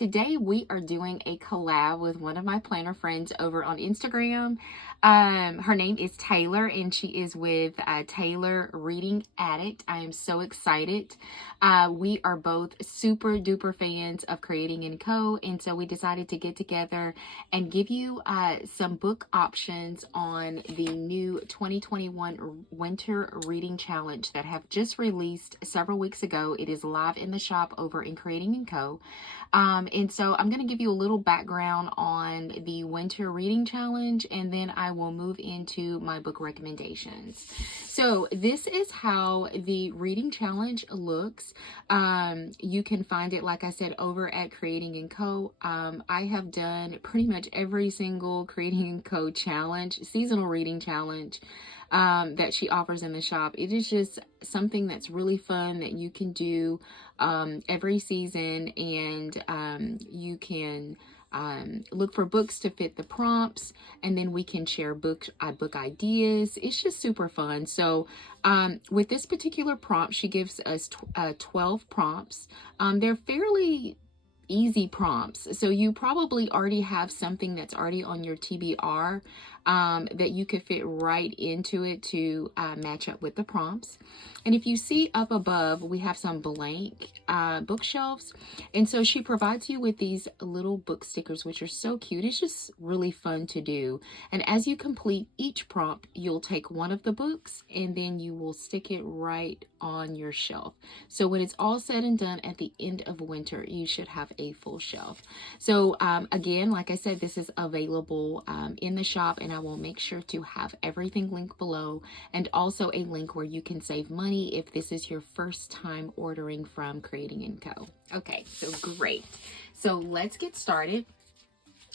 today we are doing a collab with one of my planner friends over on Instagram. Her name is Taylor, and she is with Taylor Reading Addict. I am so excited. We are both super duper fans of Creating & Co, and so we decided to get together and give you some book options on the new 2021 Winter Reading Challenge that have just released several weeks ago. It is live in the shop over in Creating & Co. And so I'm going to give you a little background on the Winter Reading Challenge, and then I will move into my book recommendations. So this is how the Reading Challenge looks. You can find it, like I said, over at Creating & Co. I have done pretty much every single Creating & Co. challenge, seasonal reading challenge, that she offers in the shop. It is just something that's really fun that you can do every season, and you can look for books to fit the prompts, and then we can share book ideas. It's just super fun. So with this particular prompt, she gives us 12 prompts. They're fairly easy prompts, so you probably already have something that's already on your TBR that you could fit right into it to match up with the prompts. And if you see up above, we have some blank bookshelves, and so she provides you with these little book stickers, which are so cute. It's just really fun to do. And as you complete each prompt, you'll take one of the books and then you will stick it right on your shelf. So when it's all said and done at the end of winter, you should have a full shelf. So again, like I said, this is available in the shop, and I will make sure to have everything linked below, and also a link where you can save money if this is your first time ordering from Creating & Co. Okay, so great. So let's get started.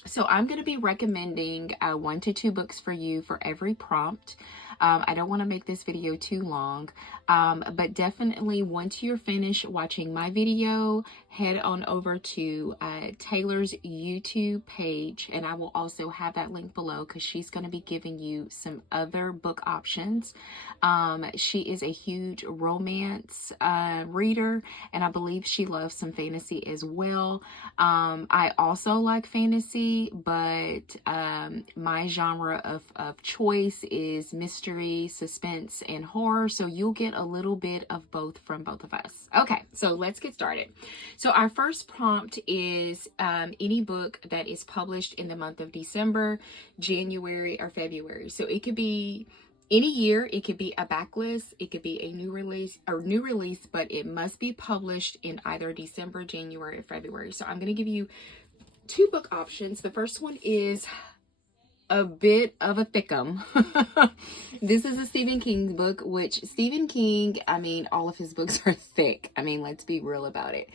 So I'm going to be recommending 1 to 2 books for you for every prompt. I don't want to make this video too long, but definitely once you're finished watching my video, head on over to Taylor's YouTube page, and I will also have that link below because she's going to be giving you some other book options. She is a huge romance reader, and I believe she loves some fantasy as well. I also like fantasy, but my genre of choice is mystery, suspense, and horror, so you'll get a little bit of both from both of us. Okay, so let's get started. So our first prompt is any book that is published in the month of December, January, or February. So it could be any year, it could be a backlist, it could be a new release, but it must be published in either December, January, or February. So I'm going to give you 2 book options. The first one is a bit of a thickum. This is a Stephen King book, which Stephen King, I mean, all of his books are thick. I mean, let's be real about it.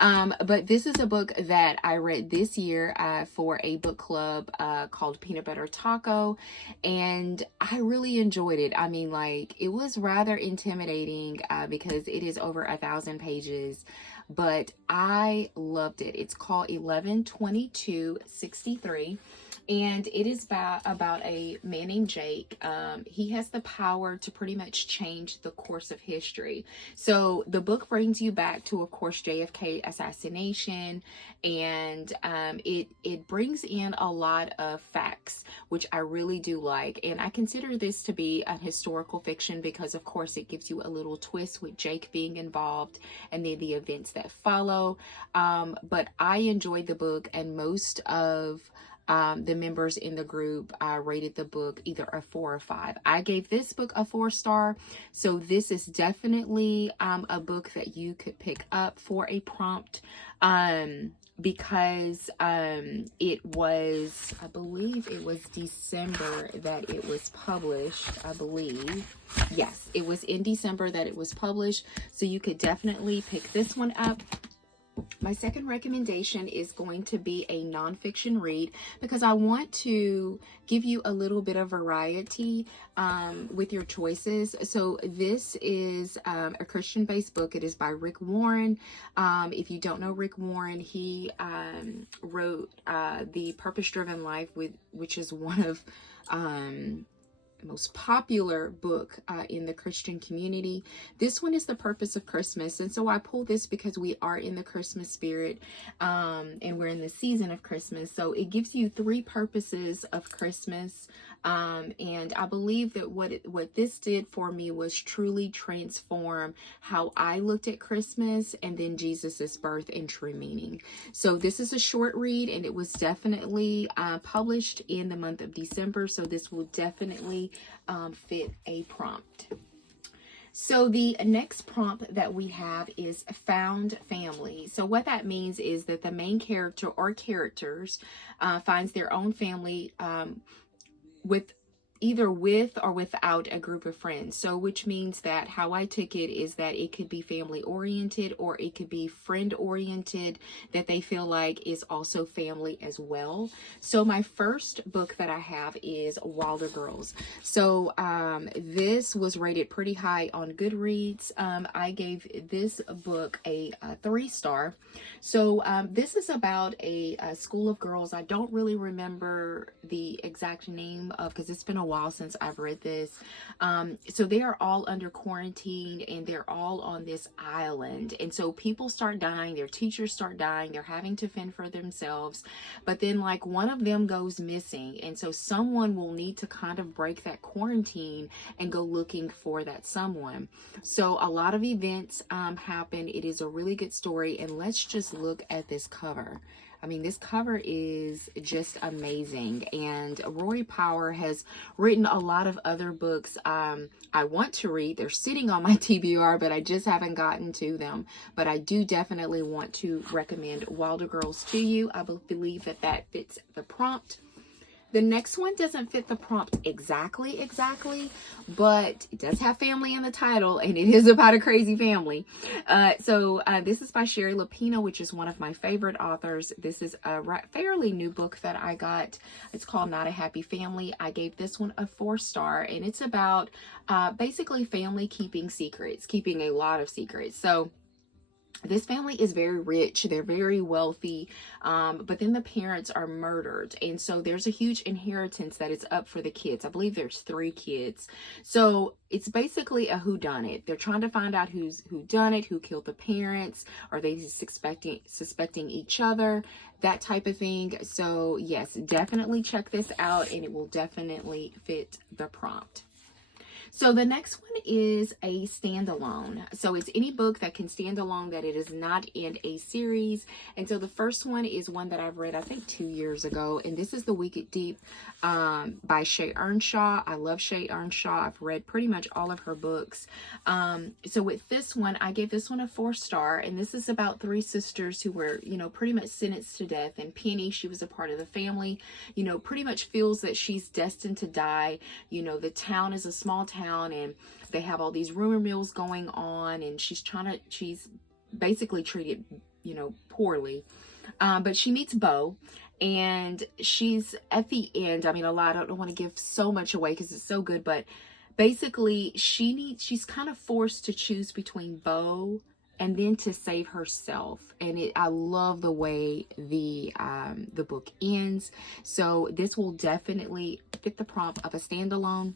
But this is a book that I read this year for a book club called Peanut Butter Taco, and I really enjoyed it. I mean, like, it was rather intimidating because it is over 1,000 pages, but I loved it. It's called 11/22/63. And it is about a man named Jake. He has the power to pretty much change the course of history. So the book brings you back to, of course, JFK assassination, and it brings in a lot of facts, which I really do like. And I consider this to be a historical fiction because, of course, it gives you a little twist with Jake being involved and then the events that follow. But I enjoyed the book, and most of the members in the group rated the book either a 4 or 5. I gave this book a 4-star, so this is definitely a book that you could pick up for a prompt because it was, I believe it was December that it was published. I believe, yes, it was in December that it was published, so you could definitely pick this one up. My second recommendation is going to be a nonfiction read because I want to give you a little bit of variety with your choices. So this is a Christian-based book. It is by Rick Warren. If you don't know Rick Warren, he wrote The Purpose-Driven Life, which is one of most popular book in the Christian community. This one is The Purpose of Christmas. And so I pulled this because we are in the Christmas spirit, and we're in the season of Christmas. So it gives you 3 purposes of Christmas. And I believe that what this did for me was truly transform how I looked at Christmas and then Jesus's birth and true meaning. So this is a short read, and it was definitely published in the month of December. So this will definitely fit a prompt. So the next prompt that we have is found family. So what that means is that the main character or characters finds their own family with or without a group of friends. So which means that how I took it is that it could be family oriented or it could be friend oriented that they feel like is also family as well. So my first book that I have is Wilder Girls. So this was rated pretty high on Goodreads. I gave this book a 3-star. So this is about a school of girls. I don't really remember the exact name of, because it's been a while since I've read this. So they are all under quarantine and they're all on this island. And so people start dying, their teachers start dying, they're having to fend for themselves. But then like one of them goes missing. And so someone will need to kind of break that quarantine and go looking for that someone. So a lot of events happen. It is a really good story. And let's just look at this cover. I mean, this cover is just amazing. And Rory Power has written a lot of other books I want to read. They're sitting on my TBR, but I just haven't gotten to them. But I do definitely want to recommend Wilder Girls to you. I believe that that fits the prompt. The next one doesn't fit the prompt exactly, but it does have family in the title, and it is about a crazy family. So this is by Sherry Lapino, which is one of my favorite authors. This is a fairly new book that I got. It's called Not a Happy Family. I gave this one a 4-star, and it's about basically family keeping secrets, keeping a lot of secrets. So this family is very rich, they're very wealthy, but then the parents are murdered. And so there's a huge inheritance that is up for the kids. I believe there's 3 kids. So it's basically a whodunit. They're trying to find out who done it, who killed the parents, are they suspecting each other, that type of thing. So yes, definitely check this out, and it will definitely fit the prompt. So the next one is a standalone. So it's any book that can stand alone, that it is not in a series. And so the first one is one that I've read, I think 2 years ago. And this is The Wicked Deep by Shay Earnshaw. I love Shay Earnshaw. I've read pretty much all of her books. So with this one, I gave this one a 4-star. And this is about 3 sisters who were, pretty much sentenced to death. And Penny, she was a part of the family, pretty much feels that she's destined to die. The town is a small town, and they have all these rumor mills going on, and she's basically treated, poorly. But she meets Bo, and she's at the end. I mean, I don't want to give so much away because it's so good, but basically she's kind of forced to choose between Bo and then to save herself. And I love the way the book ends. So this will definitely fit the prompt of a standalone.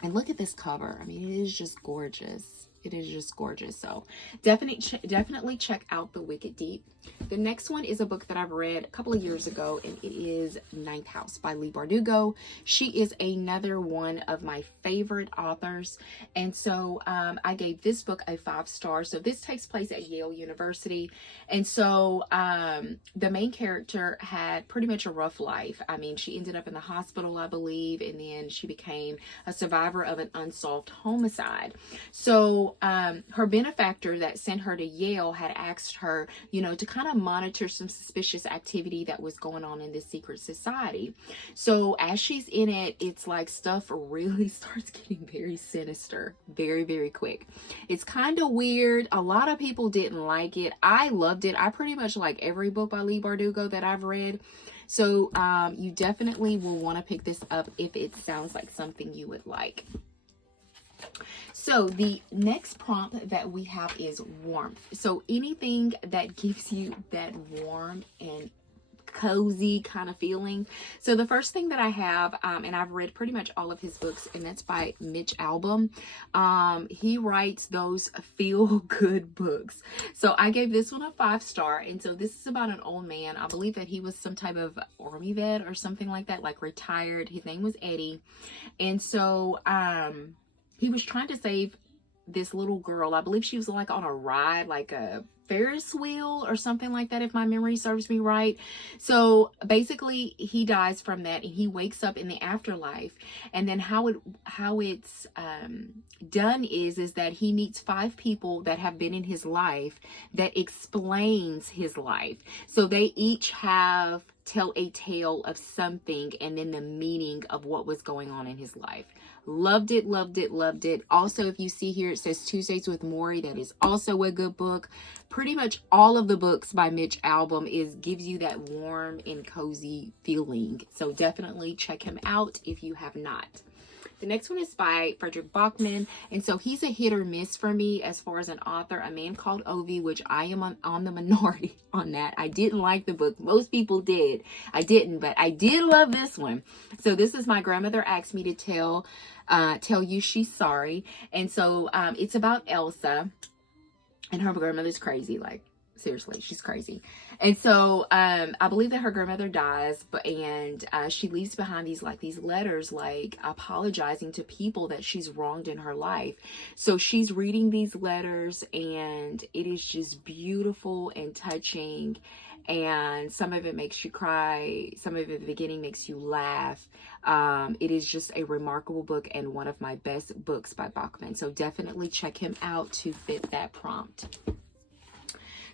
And look at this cover. I mean, it is just gorgeous. It is just gorgeous. So definitely check out The Wicked Deep. The next one is a book that I've read a couple of years ago, and it is Ninth House by Leigh Bardugo. She is another one of my favorite authors. And so I gave this book a 5-star. So this takes place at Yale University. And so the main character had pretty much a rough life. I mean, she ended up in the hospital, I believe, and then she became a survivor of an unsolved homicide. So her benefactor that sent her to Yale had asked her, to kind of monitor some suspicious activity that was going on in this secret society. So as she's in it, it's like stuff really starts getting very sinister, very, very quick. It's kind of weird. A lot of people didn't like it. I loved it. I pretty much like every book by Leigh Bardugo that I've read. So you definitely will want to pick this up if it sounds like something you would like. So the next prompt that we have is warmth. So anything that gives you that warm and cozy kind of feeling. So the first thing that I have, and I've read pretty much all of his books, and that's by Mitch Albom. He writes those feel-good books. So I gave this one a 5-star. And so this is about an old man. I believe that he was some type of army vet or something like that, like retired. His name was Eddie. And so he was trying to save this little girl. I believe she was like on a ride, like a Ferris wheel or something like that, if my memory serves me right. So basically he dies from that, and he wakes up in the afterlife. And then how it's done is that he meets 5 people that have been in his life that explains his life. So they each tell a tale of something, and then the meaning of what was going on in his life. Loved it, loved it, loved it. Also, if you see here, it says Tuesdays with Maury. That is also a good book. Pretty much all of the books by Mitch Albom gives you that warm and cozy feeling. So definitely check him out if you have not. The next one is by Frederick Bachmann. And so he's a hit or miss for me as far as an author. A Man Called Ovi, which I am on the minority on that. I didn't like the book. Most people did. I didn't, but I did love this one. So this is My Grandmother Asked Me to Tell You She's Sorry. And so it's about Elsa. And her grandmother's crazy. Like, seriously, she's crazy. And so I believe that her grandmother dies, and she leaves behind these letters, like apologizing to people that she's wronged in her life. So she's reading these letters, and it is just beautiful and touching. And some of it makes you cry. Some of it at the beginning makes you laugh. It is just a remarkable book and one of my best books by Bachmann. So definitely check him out to fit that prompt.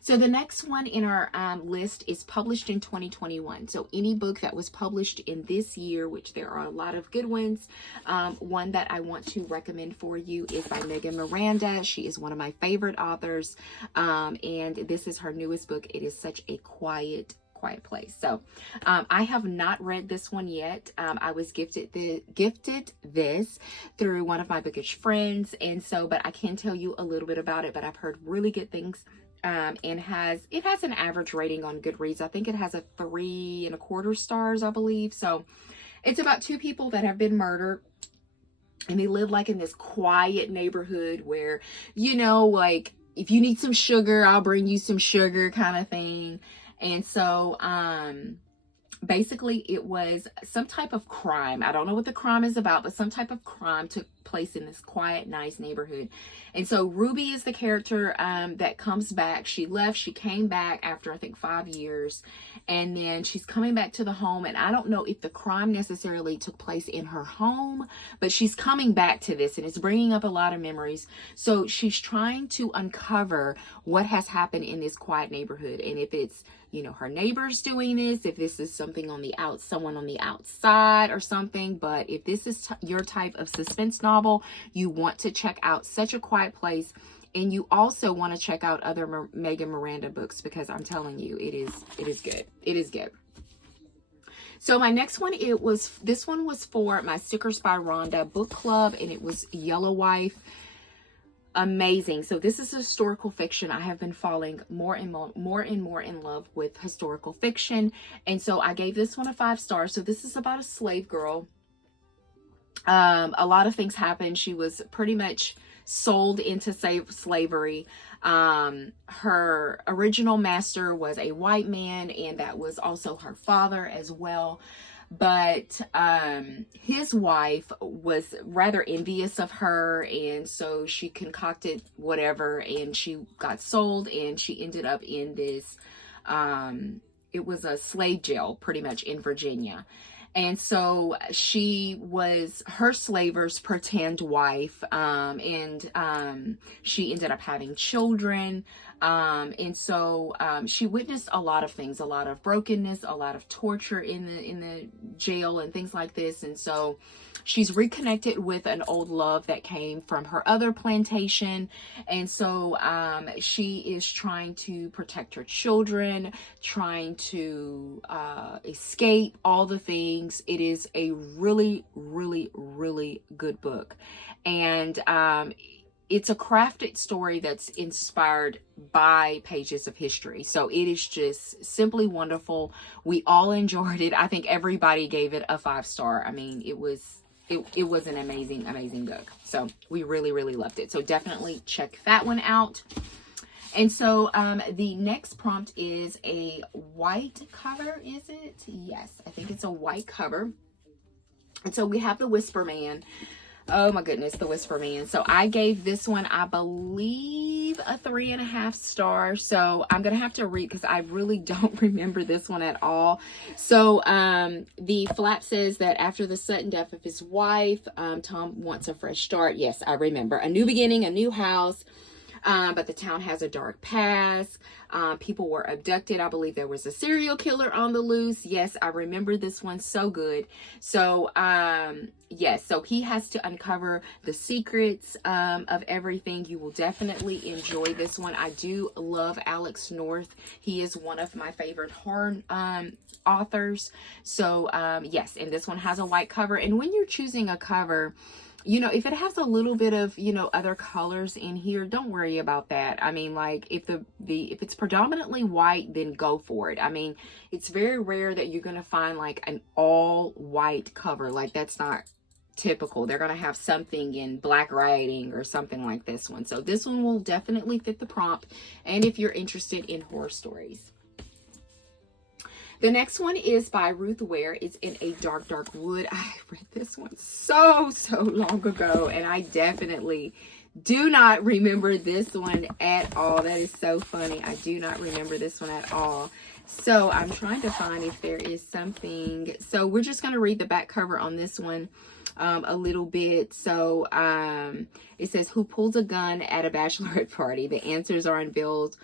So the next one in our list is published in 2021. So any book that was published in this year, which there are a lot of good ones, one that I want to recommend for you is by Megan Miranda. She is one of my favorite authors, and this is her newest book. It is Such a Quiet Place. So I have not read this one yet. I was gifted this through one of my bookish friends, and so, but I can tell you a little bit about it. But I've heard really good things. And it has an average rating on Goodreads. I think it has a 3.25 stars, I believe. So it's about 2 people that have been murdered, and they live like in this quiet neighborhood where, you know, like if you need some sugar, I'll bring you some sugar kind of thing. And so basically it was some type of crime. I don't know what the crime is about, but some type of crime took place in this quiet, nice neighborhood. And so Ruby is the character that comes back. She left, she came back after I think 5 years, and then she's coming back to the home. And I don't know if the crime necessarily took place in her home, but she's coming back to this, and it's bringing up a lot of memories. So she's trying to uncover what has happened in this quiet neighborhood, and if it's, you know, her neighbors doing this, if this is something on the someone on the outside or something. But if this is your type of suspense novel, you want to check out Such a Quiet Place, and you also want to check out other Megan Miranda books, because I'm telling you, it is good. It is good. So my next one, this one was for my Stickers by Rhonda book club, and it was Yellow Wife. Amazing. So this is historical fiction. I have been falling more and more in love with historical fiction, and so I gave this one a 5 stars. So this is about a slave girl. A lot of things happened. She was pretty much sold into slavery. Her original master was a white man, and that was also her father as well. But his wife was rather envious of her, and so she concocted whatever, and she got sold, and she ended up in this, it was a slave jail pretty much in Virginia. And so she was her slaver's pretend wife, and she ended up having children. And so she witnessed a lot of things, a lot of brokenness, a lot of torture in the jail and things like this. And so she's reconnected with an old love that came from her other plantation. And so she is trying to protect her children, trying to escape all the things. It is a really, really, really good book. And it's a crafted story that's inspired by pages of history. So it is just simply wonderful. We all enjoyed it. I think everybody gave it a 5-star. I mean, it was an amazing, amazing book. So we really, really loved it. So definitely check that one out. And so the next prompt is a white cover, is it? Yes, I think it's a white cover. And so we have the Whisper Man. Oh my goodness, the Whisper Man. So I gave this one, I believe, a 3.5 stars. So I'm going to have to read because I really don't remember this one at all. So the flap says that after the sudden death of his wife, Tom wants a fresh start. Yes, I remember. A new beginning, a new house. But the town has a dark past. People were abducted. I believe there was a serial killer on the loose. Yes, I remember this one so good. So, yes, so he has to uncover the secrets of everything. You will definitely enjoy this one. I do love Alex North. He is one of my favorite horror authors. So, yes, and this one has a white cover. And when you're choosing a cover, you know, if it has a little bit of, you know, other colors in here, don't worry about that. I mean, like, if if it's predominantly white, then go for it. I mean, it's very rare that you're going to find like an all white cover. Like, that's not typical. They're going to have something in black writing or something like this one. So this one will definitely fit the prompt. And if you're interested in horror stories. The next one is by Ruth Ware. It's in a dark, dark wood. I read this one so long ago, and I definitely do not remember this one at all. That is so funny. I do not remember this one at all. So I'm trying to find if there is something. So we're just going to read the back cover on this one a little bit. So it says, who pulls a gun at a bachelorette party? The answers are unveiled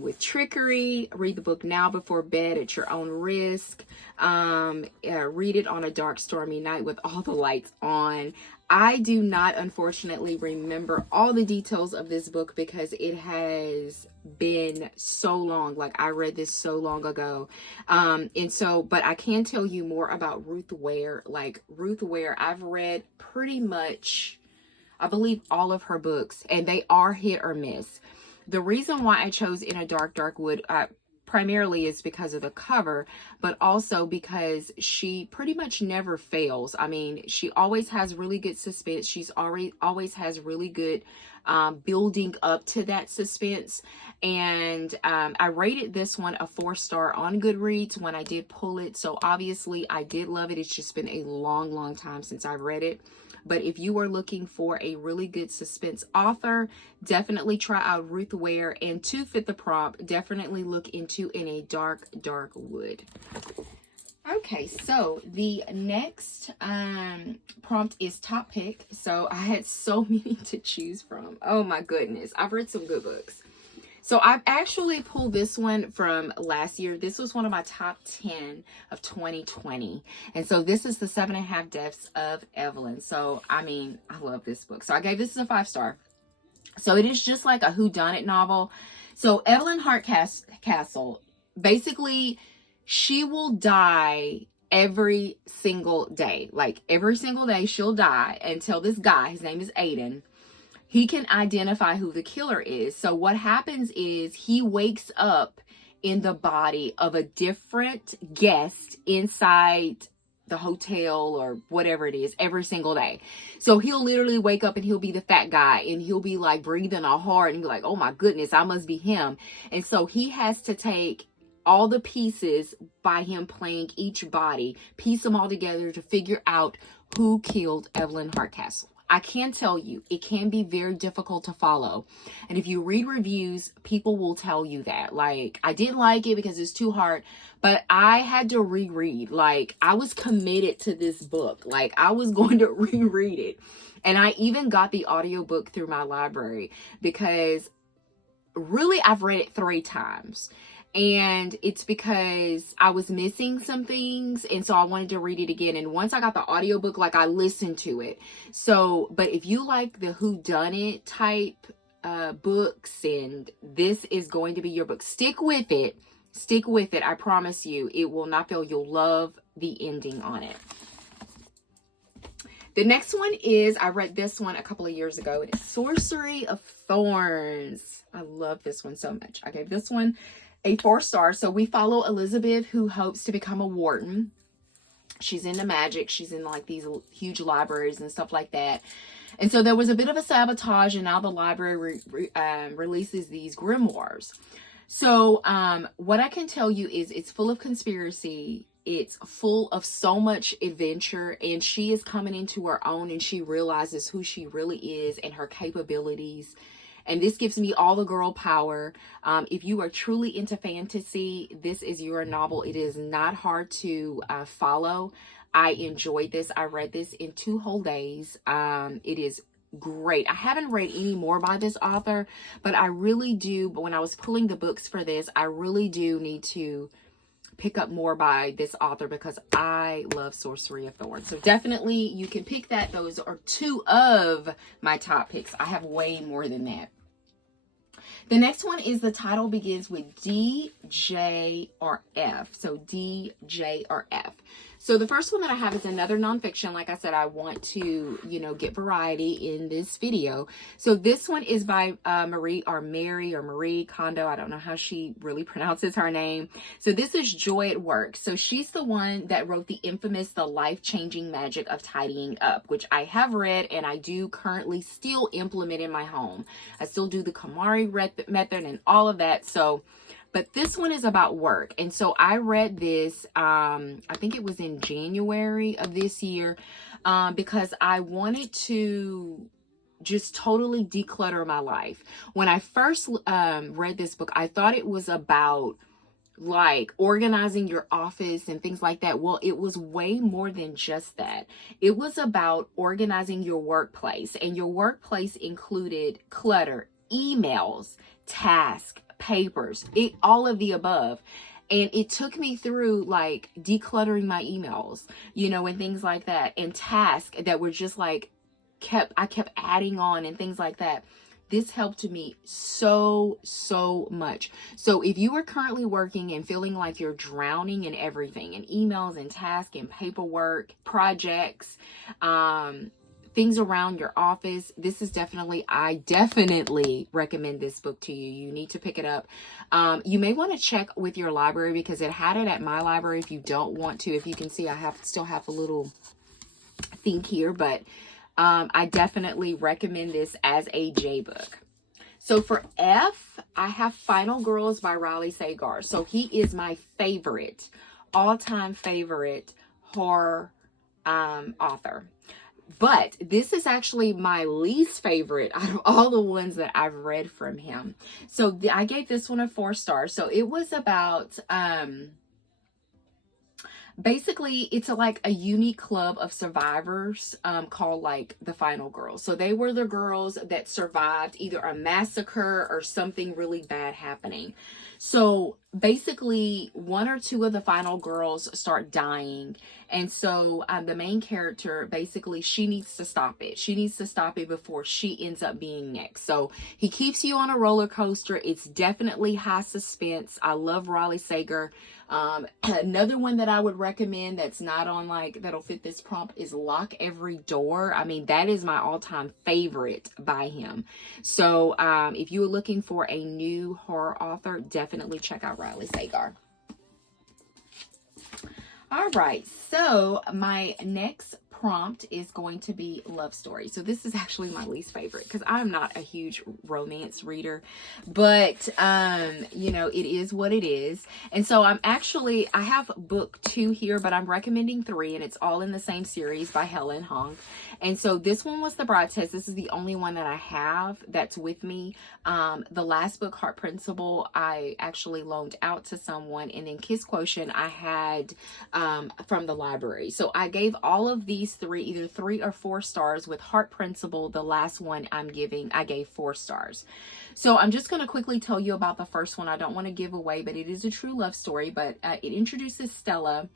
with trickery. Read the book now before bed at your own risk. Read it on a dark, stormy night with all the lights on. I do not, unfortunately, remember all the details of this book because it has been so long. Like, I read this so long ago. And so, but I can tell you more about Ruth Ware. Like, Ruth Ware, I've read pretty much, I believe, all of her books, and they are hit or miss. The reason why I chose In a Dark, Dark Wood, primarily is because of the cover, but also because she pretty much never fails. I mean, she always has really good suspense. She's always has really good building up to that suspense. And I rated this one a 4-star on Goodreads when I did pull it. So obviously I did love it. It's just been a long time since I've read it. But if you are looking for a really good suspense author, definitely try out Ruth Ware. And to fit the prompt, definitely look into In a Dark, Dark Wood. Okay, so the next prompt is Top Pick. So I had so many to choose from. Oh my goodness. I've read some good books. So I've actually pulled this one from last year. This was one of my top 10 of 2020. And so this is The 7.5 Deaths of Evelyn. So, I mean, I love this book. So I gave this a 5-star. So it is just like a whodunit novel. So Evelyn Hardcastle, basically, she will die every single day. Like, every single day she'll die until this guy, his name is Aiden, he can identify who the killer is. So what happens is he wakes up in the body of a different guest inside the hotel or whatever it is every single day. So he'll literally wake up and he'll be the fat guy and he'll be like breathing all hard and he'll be like, oh my goodness, I must be him. And so he has to take all the pieces by him playing each body, piece them all together to figure out who killed Evelyn Hardcastle. I can tell you, it can be very difficult to follow. And if you read reviews, people will tell you that. Like, I didn't like it because it's too hard, but I had to reread. Like, I was committed to this book. Like, I was going to reread it. And I even got the audiobook through my library because really I've read it 3 times. And it's because I was missing some things. And so I wanted to read it again. And once I got the audiobook, like, I listened to it. So, but if you like the whodunit type books, and this is going to be your book, stick with it. Stick with it. I promise you, it will not fail. You'll love the ending on it. The next one is, I read this one a couple of years ago. It is Sorcery of Thorns. I love this one so much. I gave this one a 4-star. So we follow Elizabeth, who hopes to become a warden. She's into magic. She's in like these huge libraries and stuff like that. And so there was a bit of a sabotage, and now the library releases these grimoires. So what I can tell you is it's full of conspiracy. It's full of so much adventure, and she is coming into her own, and she realizes who she really is and her capabilities. And this gives me all the girl power. If you are truly into fantasy, this is your novel. It is not hard to follow. I enjoyed this. I read this in 2 whole days. It is great. I haven't read any more by this author, but I really do. But when I was pulling the books for this, I really do need to pick up more by this author because I love Sorcery of Thorns. So definitely you can pick that. Those are 2 of my top picks. I have way more than that. The next one is, the title begins with D, J, or F. So D, J, or F. So the first one that I have is another nonfiction. Like I said, I want to, get variety in this video. So this one is by Marie Kondo. I don't know how she really pronounces her name. So this is Joy at Work. So she's the one that wrote the infamous The Life-Changing Magic of Tidying Up, which I have read and I do currently still implement in my home. I still do the KonMari method and all of that. But this one is about work. And so I read this, I think it was in January of this year, because I wanted to just totally declutter my life. When I first read this book, I thought it was about like organizing your office and things like that. Well, it was way more than just that. It was about organizing your workplace, and your workplace included clutter, emails, tasks, papers, all of the above. And it took me through like decluttering my emails, and things like that, and tasks that were just like I kept adding on and things like that. This helped me so much. So if you are currently working and feeling like you're drowning in everything, in emails and tasks and paperwork, projects, things around your office, this is I definitely recommend this book to you. You need to pick it up. You may want to check with your library because it had it at my library. If you don't want to, if you can see, I still have a little thing here, but I definitely recommend this as a J book. So for F, I have Final Girls by Leigh Sagar. So he is my favorite, all-time favorite horror author. But this is actually my least favorite out of all the ones that I've read from him. So I gave this one a 4 stars. So it was about, basically it's like a unique club of survivors called like the Final Girls. So they were the girls that survived either a massacre or something really bad happening. So basically 1 or 2 of the final girls start dying. And so the main character, basically she needs to stop it. She needs to stop it before she ends up being next. So he keeps you on a roller coaster. It's definitely high suspense. I love Leigh Sagar. Another one that I would recommend that's not on that'll fit this prompt is Lock Every Door. I mean, that is my all-time favorite by him. So if you are looking for a new horror author, definitely check out Leigh Sagar. All right, so my next prompt is going to be love story. So this is actually my least favorite because I'm not a huge romance reader, but it is what it is. And so I have book 2 here, but I'm recommending 3, and it's all in the same series by Helen Hong. And so this one was The Bride Test. This is the only one that I have that's with me. The last book, Heart Principle, I actually loaned out to someone, and then Kiss Quotient I had from the library. So I gave all of these 3 either 3 or 4 stars. With Heart Principle, the last one I gave 4 stars. So I'm just going to quickly tell you about the first one. I don't want to give away, but it is a true love story. But it introduces Stella,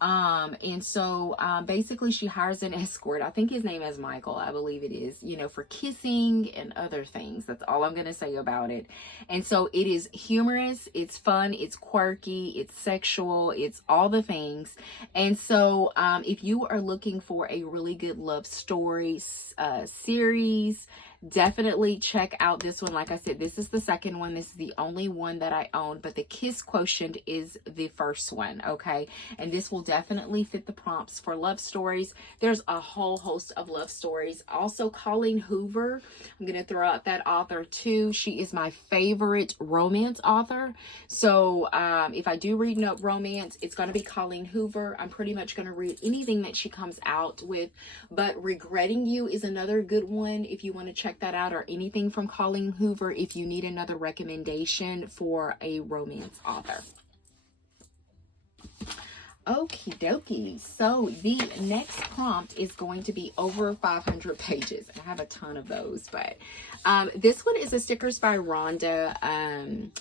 And so basically she hires an escort. I think his name is Michael, I believe it is, you know, for kissing and other things. That's all I'm going to say about it. And so it is humorous, it's fun, it's quirky, it's sexual, it's all the things. And so if you are looking for a really good love story series, definitely check out this one. Like I said, this is the second one. This is the only one that I own, but the Kiss Quotient is the first one, okay? And this will definitely fit the prompts for love stories. There's a whole host of love stories. Also, Colleen Hoover, I'm going to throw out that author too. She is my favorite romance author. So if I do read no romance, it's going to be Colleen Hoover. I'm pretty much going to read anything that she comes out with, but Regretting You is another good one if you want to check that out, or anything from Colleen Hoover if you need another recommendation for a romance author. Okie dokie. So the next prompt is going to be over 500 pages. I have a ton of those, but this one is a Stickers by Rhonda.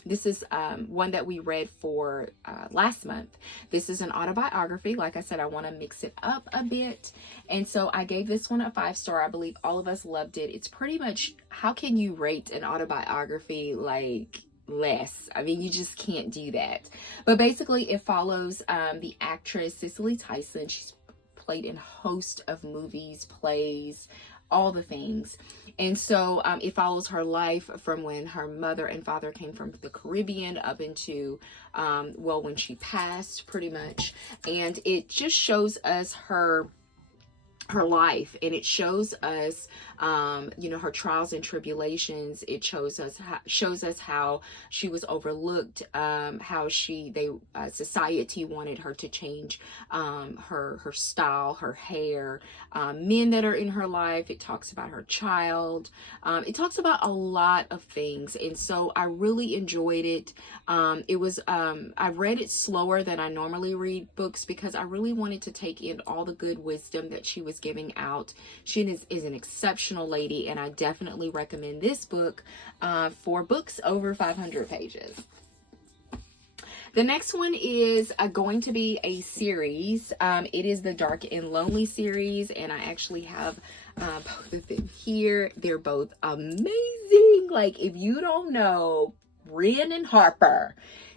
This is one that we read for last month. This is an autobiography. Like I said, I want to mix it up a bit. And so I gave this one a 5-star. I believe all of us loved it. It's pretty much, how can you rate an autobiography like less? I mean, you just can't do that. But basically it follows the actress Cicely Tyson. She's played in a host of movies, plays, all the things. And so it follows her life from when her mother and father came from the Caribbean up into well, when she passed, pretty much. And it just shows us her life, and it shows us you know, her trials and tribulations. It shows us how she was overlooked, how society wanted her to change her style, her hair, men that are in her life. It talks about her child. It talks about a lot of things, and so I really enjoyed it. It was I read it slower than I normally read books because I really wanted to take in all the good wisdom that she was giving out. She is an exceptional lady, and I definitely recommend this book for books over 500 pages. The next one is going to be a series. It is the Dark and Lonely series, and I actually have both of them here. They're both amazing. Like, if you don't know Wren and Harper,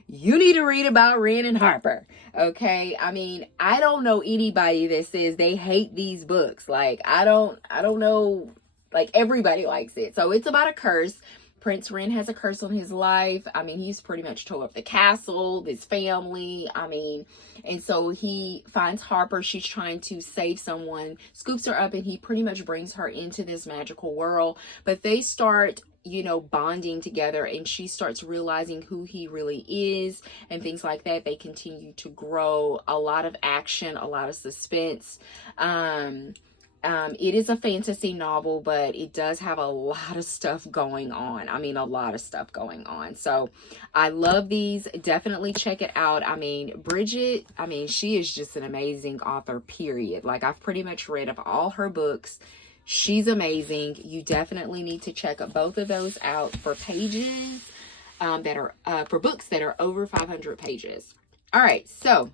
you need to read about Wren and Harper. Okay, I mean, I don't know anybody that says they hate these books. Like, I don't know, like, everybody likes it. So it's about a curse. Prince Wren has a curse on his life. I mean, he's pretty much tore up the castle, his family. I mean, and so he finds Harper. She's trying to save someone, scoops her up, and he pretty much brings her into this magical world. But they start, you know, bonding together, and she starts realizing who he really is and things like that. They continue to grow. A lot of action, a lot of suspense. It is a fantasy novel, but it does have a lot of stuff going on. I mean, a lot of stuff going on. So I love these. Definitely check it out. I mean, Bridget, I mean, she is just an amazing author, period. Like, I've pretty much read of all her books. She's amazing. You definitely need to check both of those out for pages that are for books that are over 500 pages. All right, so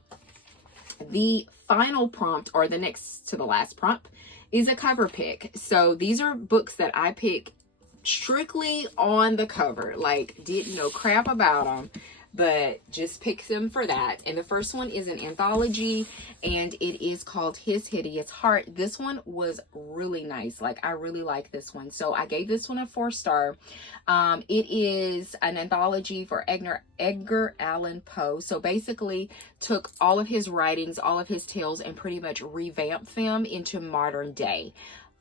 the final prompt, or the next to the last prompt, is a cover pick. So these are books that I pick strictly on the cover. Like, didn't know crap about them, but just pick them for that. And the first one is an anthology, and it is called His Hideous Heart. This one was really nice. Like, I really like this one. So I gave this one a 4-star. It is an anthology for Edgar Allan Poe. So basically took all of his writings, all of his tales, and pretty much revamped them into modern day.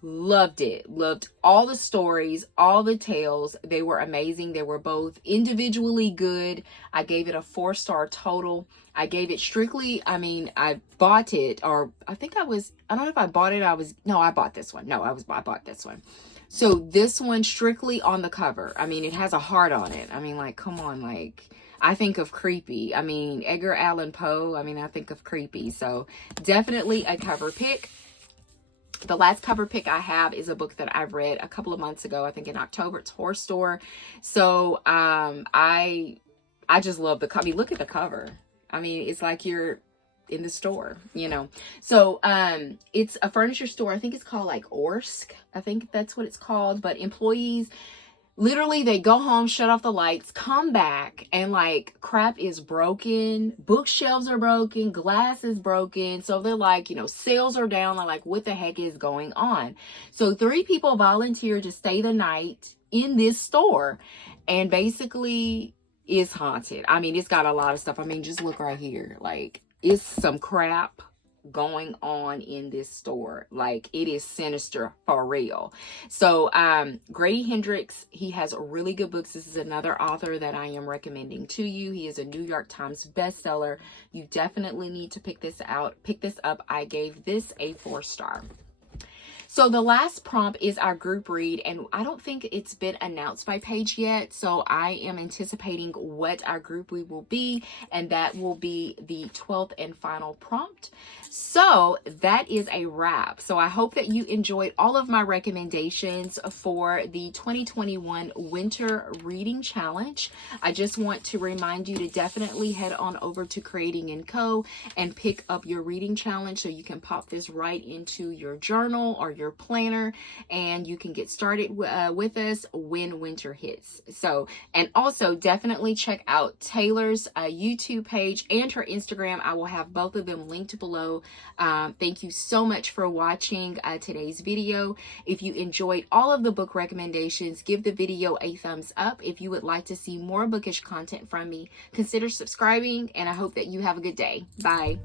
Loved it. Loved all the stories, all the tales. They were amazing. They were both individually good. I gave it a 4-star total. I gave it strictly, I mean, I bought it, or I think I don't know if I bought it. I bought this one. No, I bought this one. So this one strictly on the cover. I mean, it has a heart on it. I mean, like, come on, like, I think of creepy. I mean, Edgar Allan Poe, I mean, I think of creepy. So definitely a cover pick. The last cover pick I have is a book that I read a couple of months ago, I think in October. It's Horror Store. So I just love the cover. I mean, look at the cover. I mean, it's like in the store, you know. So it's a furniture store. I think it's called like Orsk. I think that's what it's called. But employees, literally, they go home, shut off the lights, come back, and like crap is broken, bookshelves are broken, glass is broken. So they're like, you know, sales are down. They're like, what the heck is going on? So 3 people volunteered to stay the night in this store, and basically it's haunted. I mean, it's got a lot of stuff. I mean, just look right here. Like, it's some crap going on in this store. Like, it is sinister for real. So Grady Hendrix, he has really good books. This is another author that I am recommending to you. He is a New York Times bestseller. You definitely need to pick this up. I gave this a 4-star. So the last prompt is our group read, and I don't think it's been announced by Paige yet. So I am anticipating what our group read will be, and that will be the 12th and final prompt. So that is a wrap. So I hope that you enjoyed all of my recommendations for the 2021 Winter Reading Challenge. I just want to remind you to definitely head on over to Creating & Co. and pick up your reading challenge so you can pop this right into your journal or your planner, and you can get started with us when winter hits. So, and also definitely check out Taylor's YouTube page and her Instagram. I will have both of them linked below. Thank you so much for watching today's video. If you enjoyed all of the book recommendations, give the video a thumbs up. If you would like to see more bookish content from me, consider subscribing, and I hope that you have a good day. Bye.